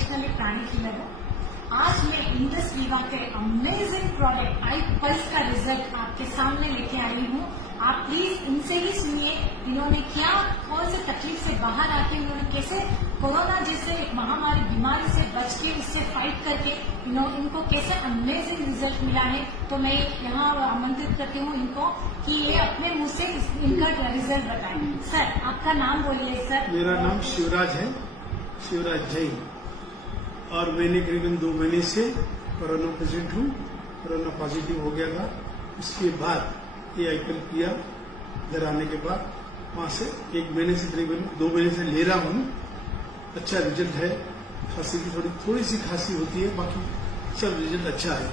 Professionally प्राणी healer हूँ। आज मैं इंडस वीवा के अमेजिंग प्रोडक्ट आई पल्स का रिजल्ट आपके सामने लेके आई हूँ। आप प्लीज इनसे ही सुनिए, इन्होंने क्या कौन से तकलीफ से बाहर आके इन्होंने कैसे कोरोना जैसे एक महामारी बीमारी से बच के इससे फाइट करके इनको कैसे अमेजिंग रिजल्ट मिला है। तो मैं यहाँ आमंत्रित करती हूँ इनको कि ये अपने मुंह से इनका रिजल्ट बताएं। सर आपका नाम बोलिए। सर मेरा नाम शिवराज है, शिवराज जैन, और मैंने करीबन 2 महीने से कोरोना पेशेंट हूँ। कोरोना पॉजिटिव हो गया था, उसके बाद ये आईपीएल किया। घर आने के बाद वहां से 1 महीने से करीबन 2 महीने से ले रहा हूँ। अच्छा रिजल्ट है। खांसी की थोड़ी सी खांसी होती है, बाकी सब रिजल्ट अच्छा है।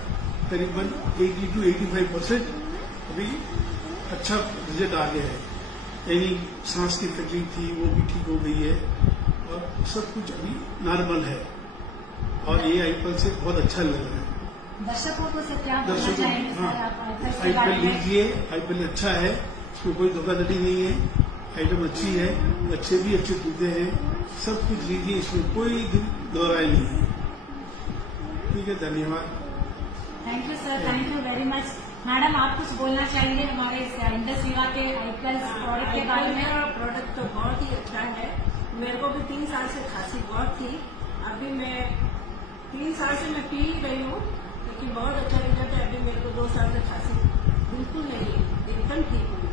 करीबन 80 to 85% अभी अच्छा रिजल्ट आ गया है। यानी सांस की तकलीफ थी वो भी ठीक हो गई है और सब कुछ अभी नॉर्मल है। और ये आईपीएल से बहुत अच्छा लग रहा है। दर्शकों को से क्या बोलना चाहेंगे सर आप आईपीएल लीजिए, आईपीएल अच्छा है, इसमें कोई धोखाधड़ी नहीं है। आइटम अच्छी है, बच्चे भी अच्छे कूदते हैं, सब कुछ लीजिए, इसमें कोई दोहराई नहीं है। ठीक है, धन्यवाद। Thank you sir, thank you very much. Madam आप कुछ बोलना चाहेंगे हमारे इंडस वीवा के आईपीएल प्रोडक्ट के बारे में? प्रोडक्ट तो बहुत ही अच्छा है। मेरे को भी 3 साल से खांसी बहुत थी, अभी मैं 3 साल से मैं पी ही रही हूँ, लेकिन बहुत अच्छा रिजल्ट है। अभी मेरे को 2 साल से खांसी बिल्कुल नहीं है, एकदम ठीक हुई।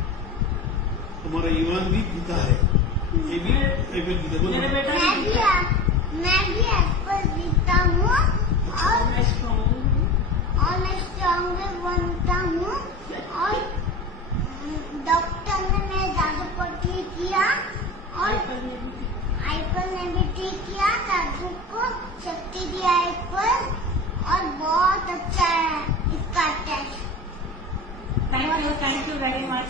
हमारा ईमान भी पीता है, ये भी पीता है। मेरे बेटा मैं भी एप्पल पीता हूँ और मैं स्ट्रॉन्ग मैं स्ट्रॉन्ग बनता हूँ। और डॉक्टर ने मेरे दादू को ठीक किया और आईपीएल ने भी ठीक किया। दादू को शक्ति दिया आईपीएल और बहुत अच्छा है इसका taste. Thank you very much.